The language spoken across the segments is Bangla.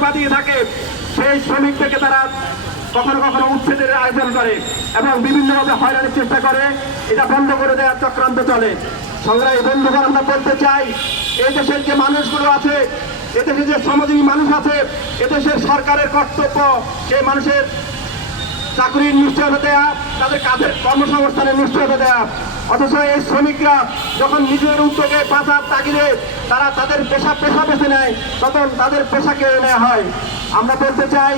সেবা দিয়ে থাকে সেই শ্রমিকদেরকে তারা কখনো কখনো উচ্ছেদের আয়োজন করে এবং বিভিন্নভাবে হয়রানির চেষ্টা করে। এটা বন্ধ করে দেওয়ার চক্রান্ত চলে। সংগ্রামী বন্ধুগণ, আমরা বলতে চাই এই দেশের যে মানুষগুলো আছে, এদেশে যে শ্রমজীবী মানুষ আছে, এদেশের সরকারের কর্তব্য সেই মানুষের চাকরির নিশ্চয়তা দেয়া, তাদের কাজের কর্মসংস্থানের নিশ্চয়তা দেয়া। অথচ এই শ্রমিকরা যখন নিজের উদ্যোগে বাঁচার তাগিদে তারা তাদের পেশা বেছে নেয়, তখন তাদের পেশা কেড়ে নেওয়া হয়। আমরা বলতে চাই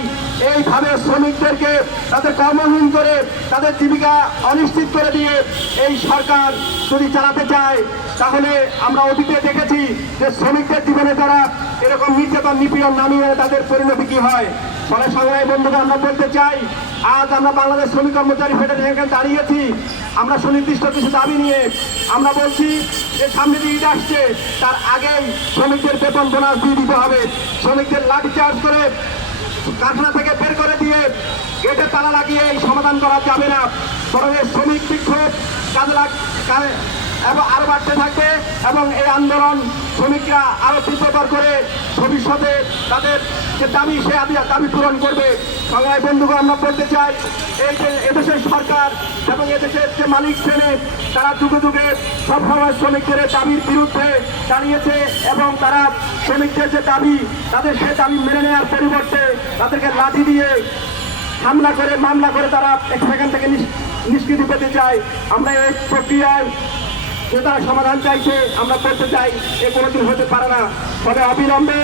এইভাবে শ্রমিকদেরকে তাদের কর্মহীন করে তাদের জীবিকা অনিশ্চিত করে দিয়ে এই সরকার যদি চালাতে চায়, তাহলে আমরা অতীতে দেখেছি যে শ্রমিকদের জীবনে তারা এরকম নির্যাতন নিপীড়ন নামিয়ে তাদের পরিণতি কি হয়। ফলে সংগ্রামী বন্ধুকে আমরা বলতে চাই, আজ আমরা বাংলাদেশ শ্রমিক কর্মচারী ফেডারেশন দাঁড়িয়েছি আমরা সুনির্দিষ্ট কিছু দাবি নিয়ে। আমরা বলছি যে সামনে যে ঈদ আসছে তার আগেই শ্রমিকদের বেতন বোনাস দিয়ে দিতে হবে। শ্রমিকদের লাঠিচার্জ করে কারখানা থেকে বের করে দিয়ে গেটে তালা লাগিয়ে এই সমাধান করা যাবে না, বরং এই শ্রমিক বিক্ষোভ এবং আরো বাড়তে থাকবে এবং এই আন্দোলন শ্রমিকরা আরো তীব্রতর করে ভবিষ্যতে তাদের যে দাবি সে দাবি পূরণ করবে। সংগ্রামী বন্ধুগণ, আমরা বলতে চাই এই যে এদেশের সরকার এবং এদেশের যে মালিক শ্রেণী তারা যুগে যুগে সবসময় শ্রমিকদের দাবির বিরুদ্ধে দাঁড়িয়েছে এবং তারা শ্রমিকদের যে দাবি তাদের সে দাবি মেনে নেওয়ার পরিবর্তে তাদেরকে লাঠি দিয়ে হামলা করে মামলা করে তারা সেখান থেকে নিষ্কৃতি পেতে চায়। আমরা এই প্রক্রিয়ায় যে তারা সমাধান চাইছে, আমরা বলতে চাই এ কোনোদিন হতে পারে না। তবে অবিলম্বে